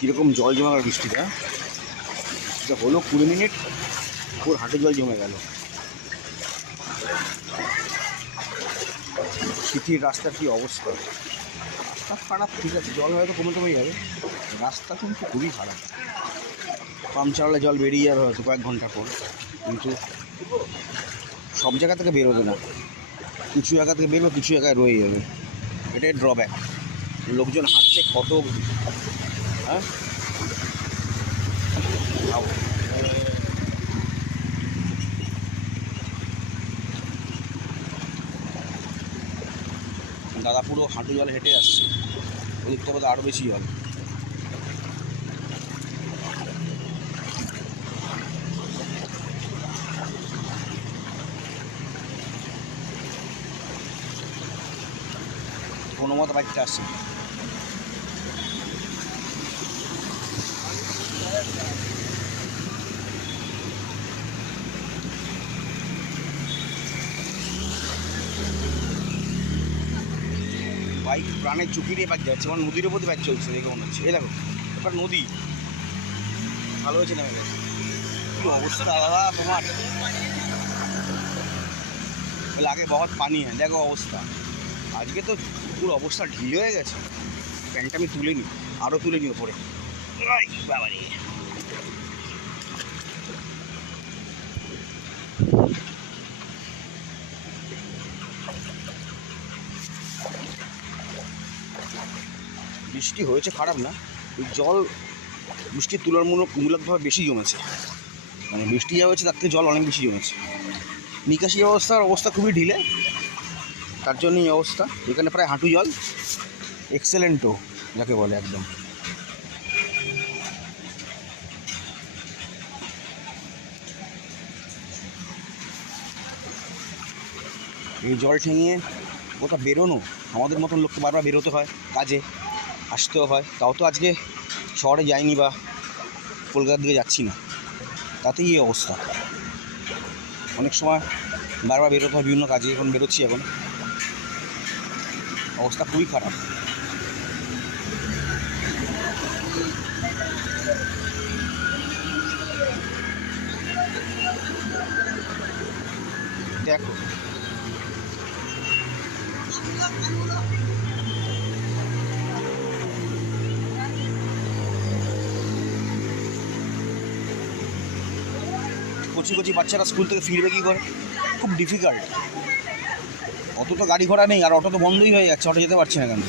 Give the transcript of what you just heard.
কীরকম জল জমা গেল বৃষ্টিটা, এটা হলো 20 মিনিট, পুরো হাঁটু জল জমে গেল। সিটির রাস্তার কী অবস্থা, রাস্তা খারাপ ঠিক আছে, জল হয়তো কমে যাবে, রাস্তা কিন্তু খুবই খারাপ। পাম্প চালালে জল বেরিয়ে যাবে হয়তো কয়েক ঘন্টা পর, কিন্তু সব জায়গা থেকে বেরোবে না, কিছু জায়গা থেকে বেরোবে, কিছু জায়গায় রয়ে যাবে, এটাই ড্রব্যাক। লোকজন হাঁটছে কত, হ্যাঁ দাদা পুরো হাঁটু জল হেঁটে আসছে, ওদিক থেকে আরও বেশি জল। কোনো মতো বাইকটা আসছে, বাইক প্রাণের ঝুঁকি নিয়ে বাইক যাচ্ছে, আমার নদীর উপর বাইক চলছে দেখে মনে হচ্ছে। এই দেখো এবার নদী ভালো হয়েছে নেমে গেছে। কী অবস্থা দাদা তোমার, আগে বহুত পানি হ্যাঁ, দেখো অবস্থা। আজকে তো পুরো অবস্থা ঢিলে হয়ে গেছে, প্যান্টটা আমি তুলে নিই, আরও তুলে নিই ওপরে। বাবারে বৃষ্টি হয়েছে খারাপ না, জল বৃষ্টির তুলনামূলকভাবে বেশি জমেছে, মানে বৃষ্টি যা হয়েছে তার থেকে জল অনেক বেশি জমেছে। নিকাশি অবস্থা খুবই ঢিলে, তার জন্যই অবস্থা। এখানে প্রায় হাঁটু জল, এক্সেলেন্টও যাকে বলে একদম। এই জল ঠেঙিয়ে কোথাও বেরোনো, আমাদের মতন লোককে বারবার বেরোতে হয়, কাজে আসতেও হয়, তাও তো আজকে শহরে যাইনি বা কলকাতার দিকে যাচ্ছি না, তাতেই এই অবস্থা। অনেক সময় বারবার বেরোতে হয় বিভিন্ন কাজে, এখন বেরোচ্ছি, এখন অবস্থা খুবই খারাপ। দেখো কচি বাচ্চারা স্কুল থেকে ফিরবে কী করে, খুব ডিফিকাল্ট। অত তো গাড়ি ঘোড়া নেই, আর অটো তো বন্ধই হয়ে যাচ্ছে, অটো যেতে পারছে না কেন।